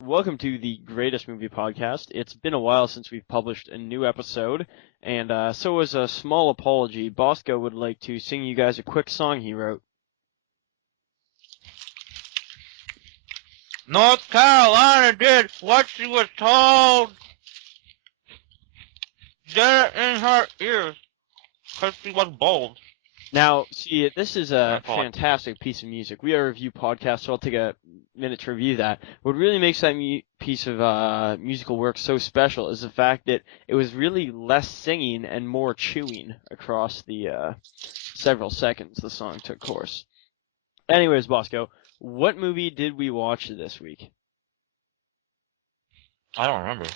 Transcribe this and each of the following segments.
Welcome to the Greatest Movie Podcast. It's been a while since we've published a new episode, and so as a small apology, Bosco would like to sing you guys a quick song he wrote. North Carolina did what she was told. Get it in her ears, 'cause she was bold. Now, see, this is a My fault. fantastic piece of music. We are a review podcast, so I'll take a minute to review that. What really makes that piece of musical work so special is the fact that it was really less singing and more chewing across the several seconds the song took course. Anyways, Bosco, what movie did we watch this week? I don't remember.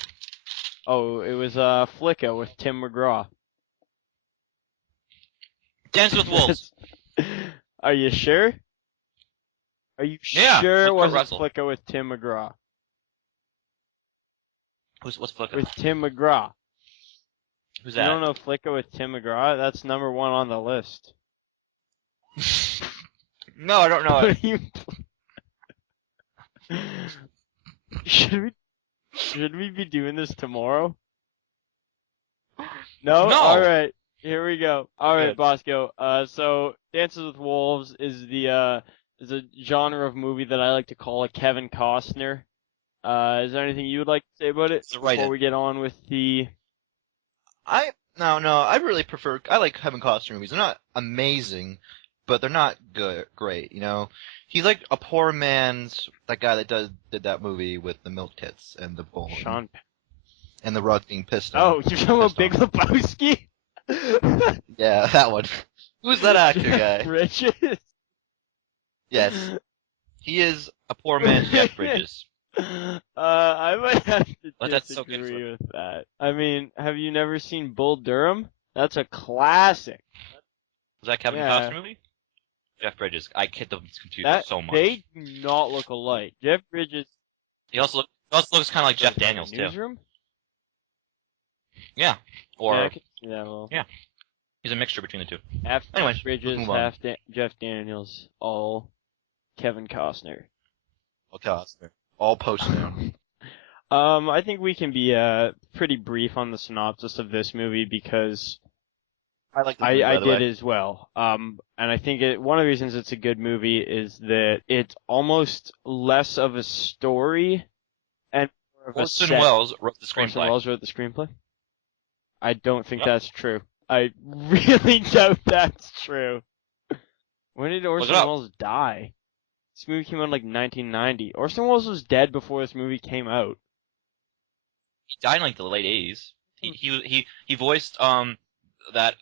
Oh, it was Flicka with Tim McGraw. Dance with Wolves. Are you sure? Are you Yeah, sure it with wasn't Kurt Russell. Flicka with Tim McGraw? What's Flicka? With Tim McGraw. Who's You that? don't know Flicka with Tim McGraw? That's number one on the list. No, I don't know it. Should we be doing this tomorrow? No? No. Alright, here we go. Alright, Good. Bosco. So Dances with Wolves is a genre of movie that I like to call a Kevin Costner. Is there anything you would like to say about it It's right before in. we get on with the... I really prefer. I like Kevin Costner movies. They're not amazing, but they're not great. You know, he's like a poor man's that guy that did that movie with the milk tits and the bull Sean... and the rug being pissed. Oh, you're talking about Big Lebowski? Yeah, that one. Who's that actor Jeff guy? Bridges? Yes, he is a poor man's Jeff Bridges. I might have to But that's so disagree good with that. I mean, have you never seen Bull Durham? That's a classic. Was that Kevin Yeah. Costner movie? Jeff Bridges. I get them confused That so much. they do not look alike. Jeff Bridges. He also looks kind of like Jeff Daniels too. Newsroom? Yeah. Or Yeah, I could see that well. Yeah. he's a mixture between the two. Half Anyways, Jeff Bridges, move on. half Jeff Daniels, all Kevin Costner. Costner, all post now. I think we can be pretty brief on the synopsis of this movie because I like. This movie, I by the did way. as well. And I think one of the reasons it's a good movie is that it's almost less of a story and more of Orson a set. Welles wrote the Orson screenplay. Welles wrote the screenplay? I don't think Yep. that's true. I really doubt that's true. When did Orson it up. Welles die? This movie came out in like 1990. Orson Welles was dead before this movie came out. He died in like the late 80s. He voiced that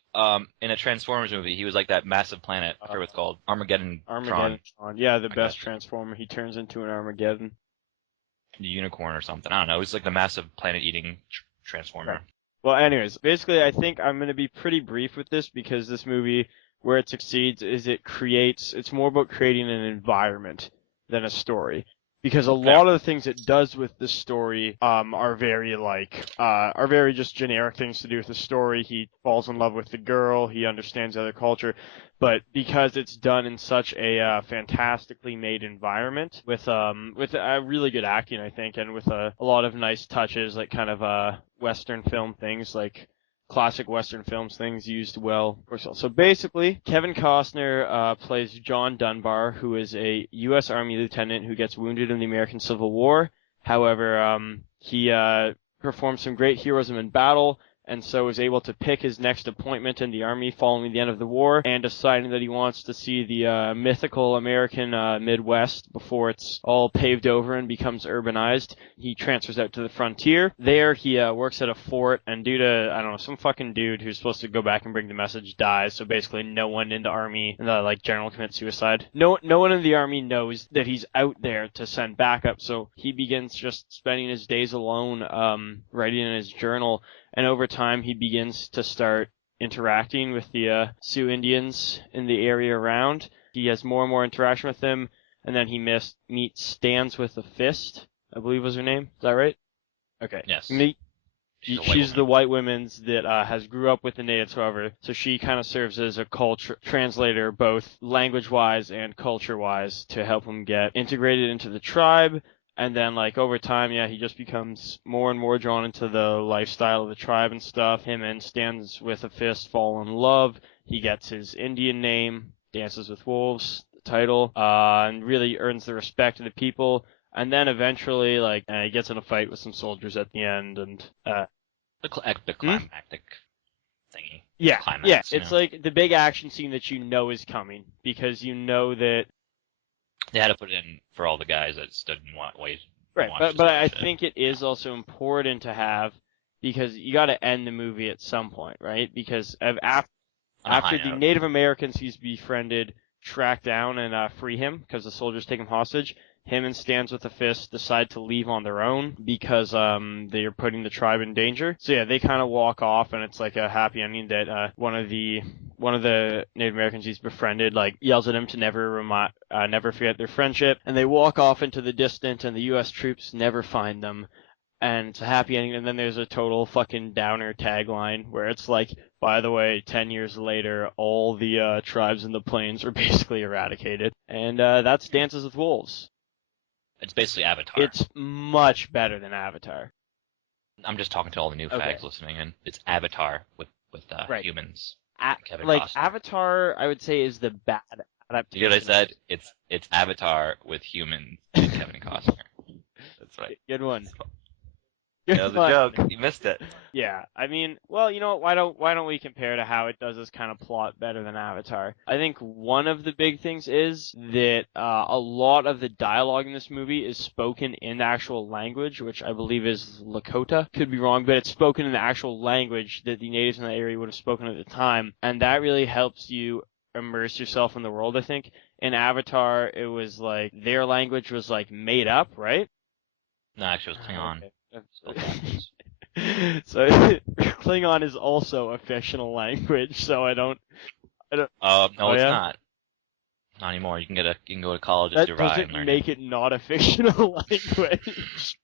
in a Transformers movie. He was like that massive planet. I forget what it's called. Armageddon. Armageddon. Yeah, the I best guess. Transformer. He turns into an Armageddon. The unicorn or something. I don't know. It was like the massive planet-eating Transformer. Right. Well, anyways, basically, I think I'm going to be pretty brief with this because this movie, where it succeeds, is it's more about creating an environment than a story. Because a lot of the things it does with the story, are very just generic things to do with the story. He falls in love with the girl, he understands other culture, but because it's done in such a fantastically made environment with really good acting, I think, and with a lot of nice touches, like kind of Western film things, like classic Western films things used well. So basically, Kevin Costner plays John Dunbar, who is a U.S. Army lieutenant who gets wounded in the American Civil War. However, he performs some great heroism in battle, and so is able to pick his next appointment in the Army following the end of the war, and deciding that he wants to see the mythical American Midwest before it's all paved over and becomes urbanized. He transfers out to the frontier. There, he works at a fort, and due to, I don't know, some fucking dude who's supposed to go back and bring the message dies, so basically no one in the Army, general commits suicide. No one in the Army knows that he's out there to send backup, so he begins just spending his days alone, writing in his journal. And over time, he begins to start interacting with the Sioux Indians in the area around. He has more and more interaction with them, and then he meets Stands with a Fist, I believe was her name. Is that right? Okay. Yes. She's the white woman's that has grew up with the natives, however, so she kind of serves as a culture translator, both language-wise and culture-wise, to help him get integrated into the tribe. And then, like, over time, yeah, he just becomes more and more drawn into the lifestyle of the tribe and stuff. Him and Stands with a Fist fall in love. He gets his Indian name, Dances with Wolves, the title, and really earns the respect of the people. And then eventually, like, he gets in a fight with some soldiers at the end, and, The climactic thingy. yeah, Climax, yeah, you it's know? like the big action scene that you know is coming, because you know that. They had to put it in for all the guys that stood and watched. Right, this but I bullshit. think it is also important to have, because you got to end the movie at some point, right? Because after the note. Native Americans he's befriended track down and free him, because the soldiers take him hostage, him and Stands with a Fist decide to leave on their own because they are putting the tribe in danger. So yeah, they kind of walk off, and it's like a happy ending that one of the Native Americans he's befriended like yells at him to never forget their friendship, and they walk off into the distance, and the U.S. troops never find them. And it's a happy ending, and then there's a total fucking downer tagline where it's like, by the way, 10 years later, all the tribes in the plains were basically eradicated. And that's Dances with Wolves. It's basically Avatar. It's much better than Avatar. I'm just talking to all the new fags listening, and it's Avatar with Right. humans. Kevin Like, Costner. Avatar, I would say, is the bad adaptation. You know what I said? It's Avatar with humans and Kevin Costner. That's right. Good one. That was a joke. You missed it. Yeah, I mean, well, you know what? Why don't we compare to how it does this kind of plot better than Avatar? I think one of the big things is that a lot of the dialogue in this movie is spoken in the actual language, which I believe is Lakota. Could be wrong, but it's spoken in the actual language that the natives in that area would have spoken at the time, and that really helps you immerse yourself in the world, I think. In Avatar, it was like their language was like made up, right? No, actually, it was Klingon. Okay. Spelled backwards. So Klingon is also a fictional language, so I don't. No, Oh, it's yeah? not. Not anymore. You can go to college That as your doesn't and learn make it not a fictional language.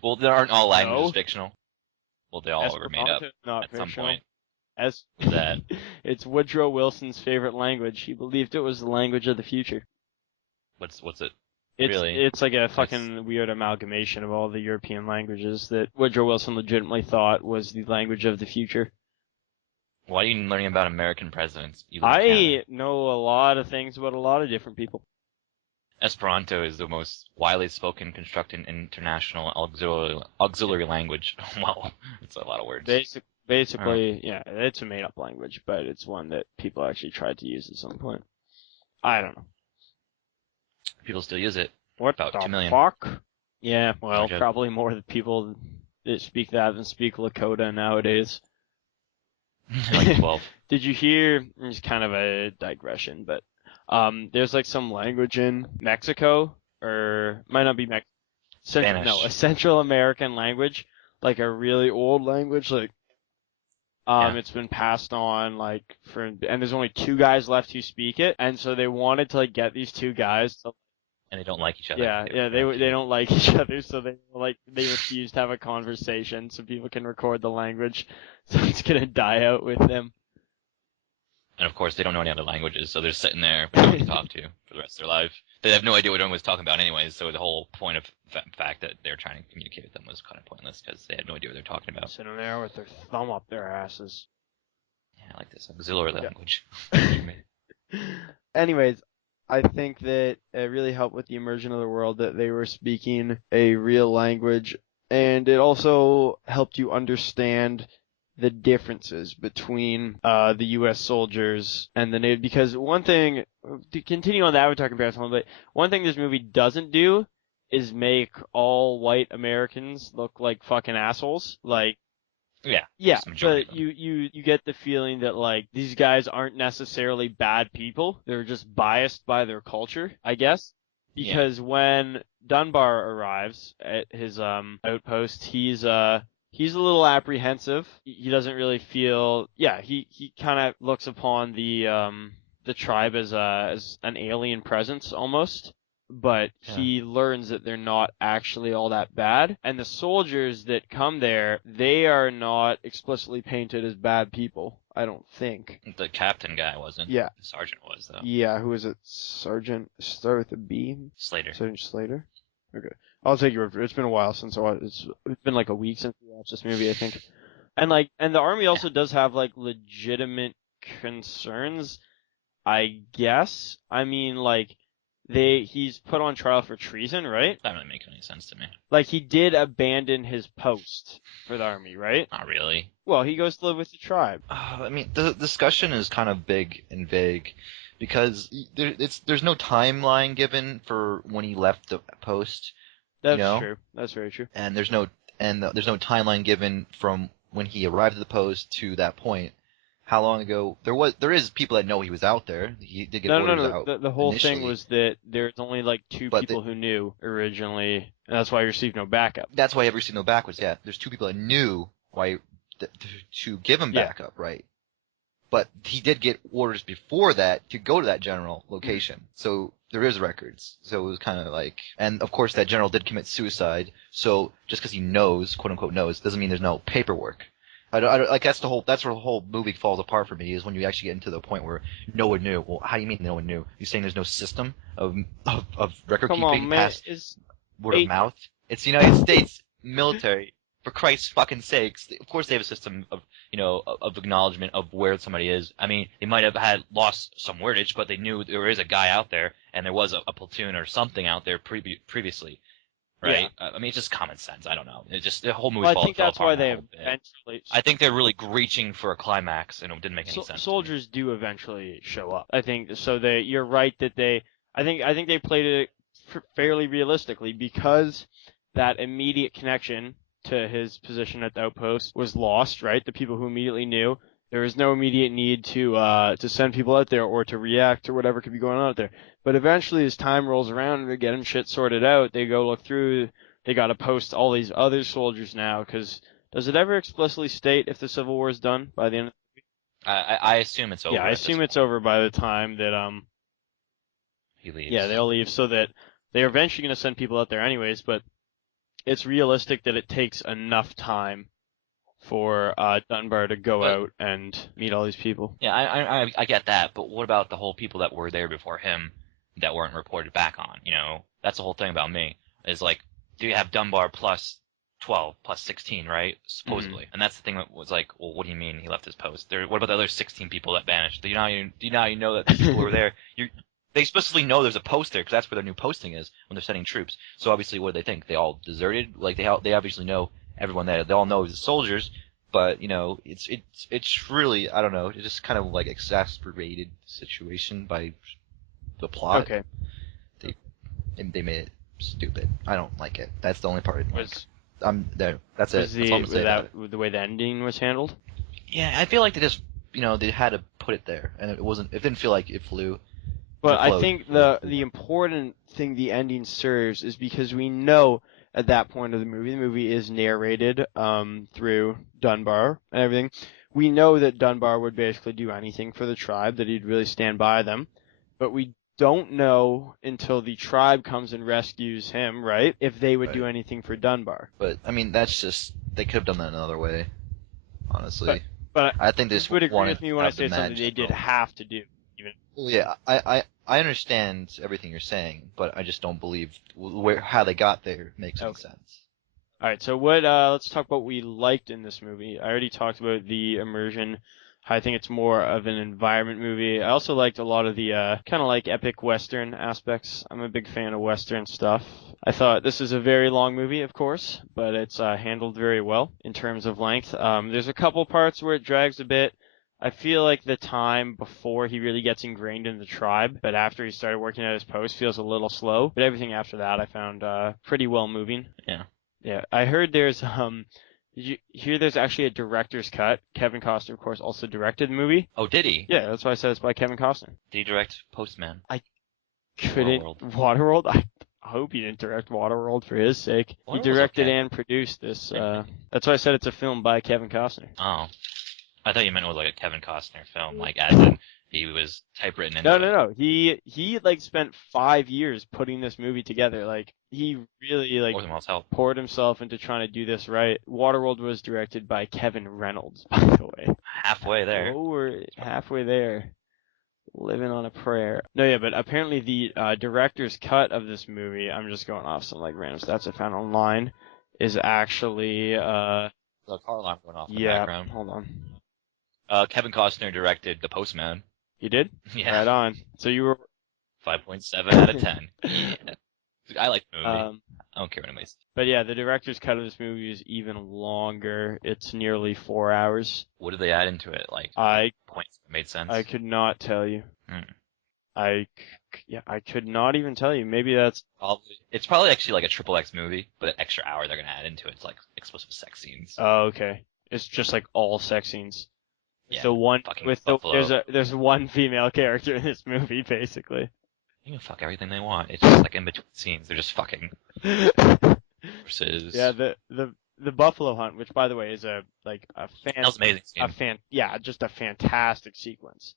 Well, there aren't all languages No. fictional. Well, they all were made up Esperanto is not at some fictional. point. As What's that? It's Woodrow Wilson's favorite language. He believed it was the language of the future. What's it? It's Really? like a fucking weird amalgamation of all the European languages that Woodrow Wilson legitimately thought was the language of the future. Why are you learning about American presidents? You live in Canada. I know a lot of things about a lot of different people. Esperanto is the most widely spoken constructed international auxiliary language. Wow, it's a lot of words. Basically, yeah, it's a made-up language, but it's one that people actually tried to use at some point. I don't know. People still use it. What About the 2 million. fuck? Yeah, well, joke. probably more the people that speak that than speak Lakota nowadays. Like 12. Did you hear? It's kind of a digression, but there's like some language in Mexico, or might not be Spanish. No, a Central American language, like a really old language, like Yeah. it's been passed on and there's only 2 guys left who speak it, and so they wanted to like get these 2 guys to. And they don't like each other. Yeah, they don't like each other, so they refuse to have a conversation so people can record the language. So it's gonna die out with them. And of course, they don't know any other languages, so they're sitting there with no one to talk to for the rest of their life. They have no idea what anyone was talking about anyways, so the whole point of the fact that they're trying to communicate with them was kind of pointless because they had no idea what they're talking about. Sitting there with their thumb up their asses. Yeah, I like this auxiliary language. Anyways, I think that it really helped with the immersion of the world that they were speaking a real language, and it also helped you understand the differences between the U.S. soldiers and the Native. Because one thing, to continue on the Avatar comparison a little bit, one thing this movie doesn't do is make all white Americans look like fucking assholes. Like, Yeah. yeah, just the majority but of them. you get the feeling that like these guys aren't necessarily bad people. They're just biased by their culture, I guess. Because when Dunbar arrives at his outpost, he's a little apprehensive. He doesn't really feel. Yeah, he kind of looks upon the tribe as an alien presence almost. But he learns that they're not actually all that bad. And the soldiers that come there, they are not explicitly painted as bad people, I don't think. The captain guy wasn't. Yeah. The sergeant was, though. Yeah, who is it? Sergeant, start with a B? Slater. Sergeant Slater? Okay. I'll take your word for it. It's been a while since it's been like a week since we watched this movie, I think. And the army also does have like legitimate concerns, I guess. I mean, like he's put on trial for treason, right? That doesn't make any sense to me. Like he did abandon his post for the army, right? Not really. Well, he goes to live with the tribe. I mean, the discussion is kind of big and vague because there's no timeline given for when he left the post. That's You know? true. That's very true. And there's no timeline given from when he arrived at the post to that point. How long ago? There is people that know he was out there. He did get orders out. The whole thing initially. was that there's only like two But people who knew originally, and that's why he received no backup. That's why he received no backwards. Yeah, there's two people that knew why to give him Yeah. backup, right? But he did get orders before that to go to that general location. So there is records. So it was kind of like, and of course that general did commit suicide. So just because he knows, quote unquote knows, doesn't mean there's no paperwork. I don't like that's where the whole movie falls apart for me is when you actually get into the point where no one knew. Well, how do you mean no one knew? You're saying there's no system of record Come keeping on, man. past It's word of mouth? It's the United States military. For Christ's fucking sakes, of course they have a system of, of acknowledgement of where somebody is. I mean, they might have had lost some wordage, but they knew there is a guy out there, and there was a platoon or something out there previously, right? Yeah. I mean, it's just common sense. I don't know. It just the whole movie. Well, I think fell that's apart why in they that whole bit. eventually. I think they're really reaching for a climax, and it didn't make any sense. to me. Soldiers do eventually show up. I think so. You're right that they. I think they played it fairly realistically because that immediate connection to his position at the outpost was lost. Right, the people who immediately knew. There was no immediate need to send people out there or to react to whatever could be going on out there. But eventually, as time rolls around and they're getting shit sorted out, they go look through. They got to post all these other soldiers now, because does it ever explicitly state if the Civil War is done by the end? I assume it's over. Yeah, I at this assume it's point. over by the time that He leaves. yeah, they'll leave, so that they're eventually going to send people out there anyways. But it's realistic that it takes enough time for Dunbar to go out and meet all these people. Yeah, I get that, but what about the whole people that were there before him that weren't reported back on? That's the whole thing about me. Is like, do you have Dunbar plus 12, plus 16, right? Supposedly. And that's the thing that was like, well, what do you mean he left his post? What about the other 16 people that vanished? Do you know that these people were there? They explicitly know there's a post there because that's where their new posting is when they're sending troops. So obviously, what do they think? They all deserted? Like they obviously know everyone there. They all know he's soldiers, but it's really, I don't know. It's just kind of like exacerbated situation by the plot. Okay. They made it stupid. I don't like it. That's the only part. I'm there. That's Was it. That's all I'm saying about it. the way the ending was handled? Yeah, I feel like they just they had to put it there, and it didn't feel like it flew. But I flowed. think the important thing the ending serves is because we know at that point of the movie is narrated through Dunbar and everything. We know that Dunbar would basically do anything for the tribe, that he'd really stand by them. But we don't know until the tribe comes and rescues him, right? If they would do anything for Dunbar. But I mean, that's just they could have done that another way. Honestly, But I think you this would agree wanted with me when to I have say the something they did have to do. Even Well, yeah, I understand everything you're saying, but I just don't believe how they got there makes any sense. All right, so let's talk about what we liked in this movie. I already talked about the immersion. I think it's more of an environment movie. I also liked a lot of the kind of like epic Western aspects. I'm a big fan of Western stuff. I thought this is a very long movie, of course, but it's handled very well in terms of length. There's a couple parts where it drags a bit. I feel like the time before he really gets ingrained in the tribe, but after he started working at his post feels a little slow. But everything after that I found pretty well moving. Yeah. Yeah, I heard there's did you hear there's actually a director's cut? Kevin Costner, of course, also directed the movie. Oh, did he? Yeah, that's why I said it's by Kevin Costner. Did he direct Postman? Waterworld? I hope he didn't direct Waterworld for his sake. He Waterworld's directed okay. and produced this. That's why I said it's a film by Kevin Costner. Oh. I thought you meant it was like a Kevin Costner film, like as in he was typewritten into it. No. He like spent 5 years putting this movie together. Like he really like More than Wells help. poured himself into trying to do this right. Waterworld was directed by Kevin Reynolds, by the way. Halfway there. Oh, we're halfway there. Living on a prayer. No, yeah, but apparently the director's cut of this movie, I'm just going off some like random stats I found online, is actually The car alarm going off in the yeah, background. hold on. Kevin Costner directed The Postman. You did? Yeah. Right on. So you were 5.7 out of 10. Yeah. I like the movie. I don't care what anybody says. but yeah, the director's cut of this movie is even longer. It's nearly 4 hours. What did they add into it? Like points that made sense. I could not tell you. Hmm. I could not even tell you. Maybe that's It's probably actually like a triple X movie, but an extra hour they're gonna add into it. It's like explicit sex scenes. oh, okay. It's just like all sex scenes. Yeah, So one fucking with the buffalo. there's one female character in this movie basically. You can fuck everything they want. It's just like in between scenes, they're just fucking. Versus. Yeah, the buffalo hunt, which by the way is a That was amazing scene. just a fantastic sequence.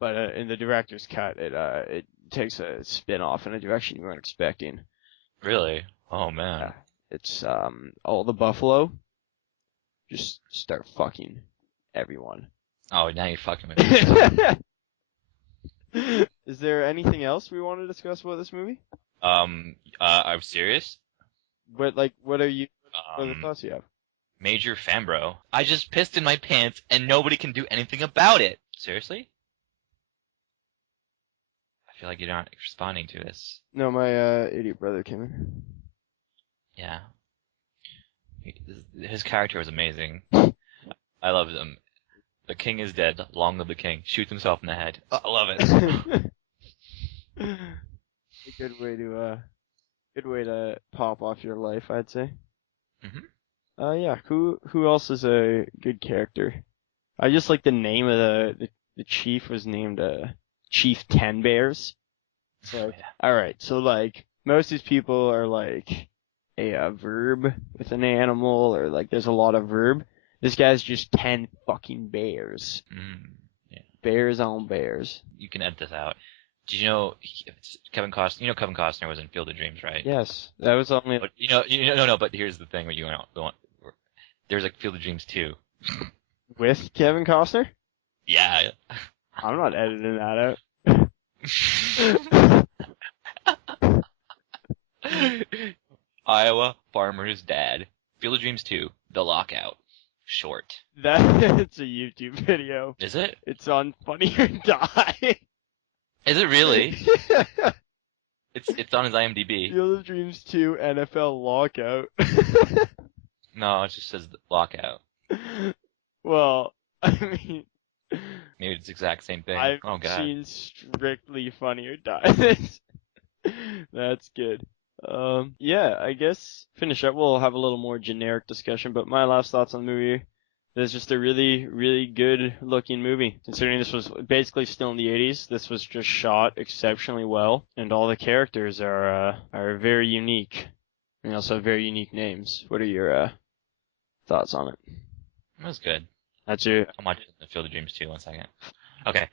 But in the director's cut, it takes a spin off in a direction you weren't expecting. Really? Oh man. Yeah, it's all the buffalo just start fucking everyone. Oh, now you're fucking with me. Is there anything else we want to discuss about this movie? I'm serious. What are what are the thoughts you have? Major Fambro. I just pissed in my pants and nobody can do anything about it. Seriously? I feel like you're not responding to this. No, my idiot brother came in. Yeah. His character was amazing. I loved him. The king is dead. Long live the king. Shoots himself in the head. Oh, I love it. A good way to pop off your life, I'd say. Mhm. Yeah. Who else is a good character? I just like the name of the chief was named Chief Ten Bears. So Yeah. all right, so like most of these people are like a verb with an animal, or like there's a lot of verb. This guy's just 10 fucking bears. Yeah. Bears on bears. You can edit this out. Did you know Kevin Costner? You know Kevin Costner was in Field of Dreams, right? Yes, that was only. But no. But here's the thing: there's like Field of Dreams 2. With Kevin Costner? Yeah. I'm not editing that out. Iowa Farmer's Dad. Field of Dreams 2. The Lockout. Short. It's a YouTube video. Is it? It's on Funny or Die. Is it really? It's on his IMDb. Field of Dreams 2 NFL Lockout. No, it just says Lockout. Well, I mean, Maybe it's the exact same thing. I've Oh god. seen Strictly Funny or Die. That's good. Yeah, I guess finish up. We'll have a little more generic discussion, but my last thoughts on the movie. It's just a really, really good looking movie. Considering this was basically still in the 80s, this was just shot exceptionally well, and all the characters are very unique. And also have very unique names. What are your thoughts on it? It was good. That's your I'm watching the Field of Dreams 2. 1 second. Okay.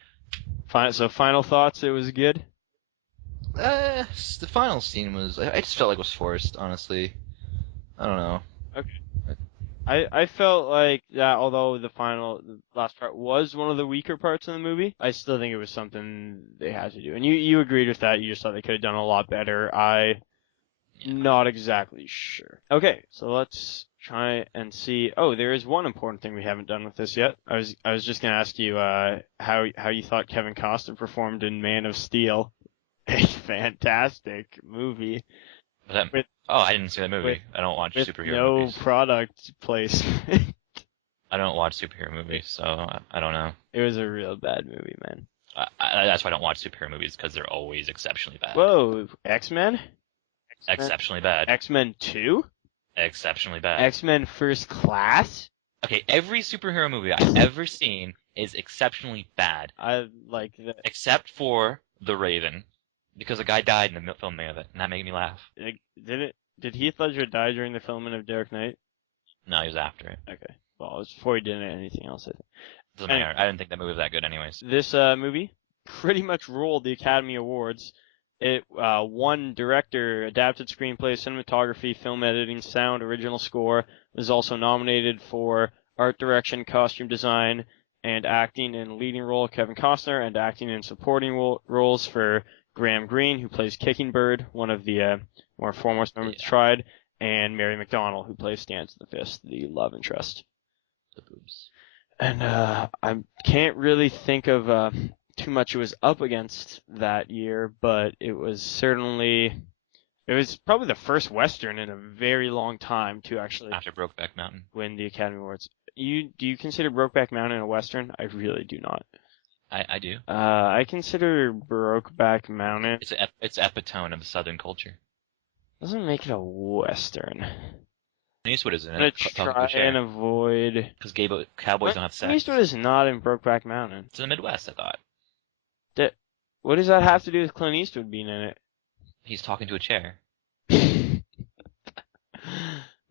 so final thoughts. It was good. The final scene was. I just felt like it was forced, honestly. I don't know. Okay. I felt like that, although the last part was one of the weaker parts of the movie, I still think it was something they had to do. And you agreed with that. You just thought they could have done a lot better. Not exactly sure. Okay, so let's try and see. Oh, there is one important thing we haven't done with this yet. I was just gonna ask you how you thought Kevin Costner performed in Man of Steel. A fantastic movie. I didn't see that movie. I don't watch with superhero no movies. product placement. I don't watch superhero movies, so I don't know. It was a real bad movie, man. That's why I don't watch superhero movies, because they're always exceptionally bad. Whoa, X-Men? Exceptionally bad. X-Men 2? Exceptionally bad. X-Men First Class? Okay, every superhero movie I've ever seen is exceptionally bad. I like that. Except for The Raven, because a guy died in the filming of it, and that made me laugh. Did Heath Ledger die during the filming of Dark Knight? No, he was after it. Okay. Well, it was before he did anything else, I think. Doesn't matter. I didn't think that movie was that good anyways. This movie pretty much ruled the Academy Awards. It won director, adapted screenplay, cinematography, film editing, sound, original score. It was also nominated for art direction, costume design, and acting in leading role Kevin Costner, and acting in supporting roles for Graham Greene, who plays Kicking Bird, one of the more foremost members of the Triad, and Mary McDonnell, who plays Stanton the Fist, the love interest. The boobs. And I can't really think of too much it was up against that year, but it was probably the first Western in a very long time to actually After Brokeback Mountain. win the Academy Awards. Do you consider Brokeback Mountain a Western? I really do not. I do. I consider Brokeback Mountain. It's epitome of Southern culture. Doesn't make it a Western. Clint Eastwood is in I'm gonna it. try and avoid. Because cowboys don't have sex. Clint Eastwood is not in Brokeback Mountain. It's in the Midwest, I thought. What does that have to do with Clint Eastwood being in it? He's talking to a chair.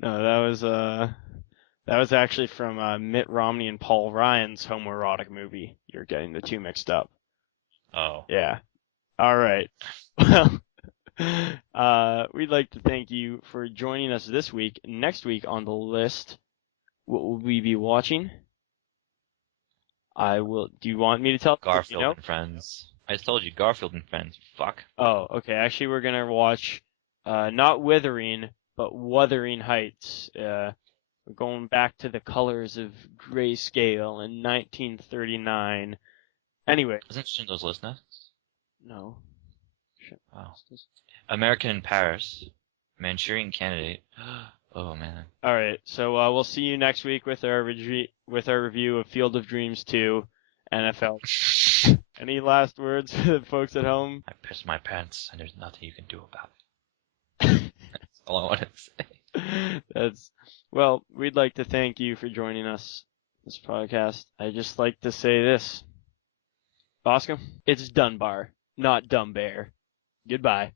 No, that was actually from Mitt Romney and Paul Ryan's homoerotic movie. You're getting the two mixed up. Oh. Yeah. All right. Well, we'd like to thank you for joining us this week. Next week on the list, what will we be watching? Do you want me to tell? Garfield and Friends. I just told you, Garfield and Friends. Fuck. Oh, okay. Actually, we're gonna watch, not Withering, but Wuthering Heights. We're going back to the colors of grayscale in 1939. Anyway. Isn't Schindler's List next? No. Oh. American in Paris. Manchurian Candidate. Oh, man. Alright, so we'll see you next week with our review of Field of Dreams 2, NFL. Any last words for the folks at home? I pissed my pants, and there's nothing you can do about it. That's all I want to say. Well, we'd like to thank you for joining us this podcast. I'd just like to say this. Bosco, it's Dunbar, not Dumb Bear. Goodbye.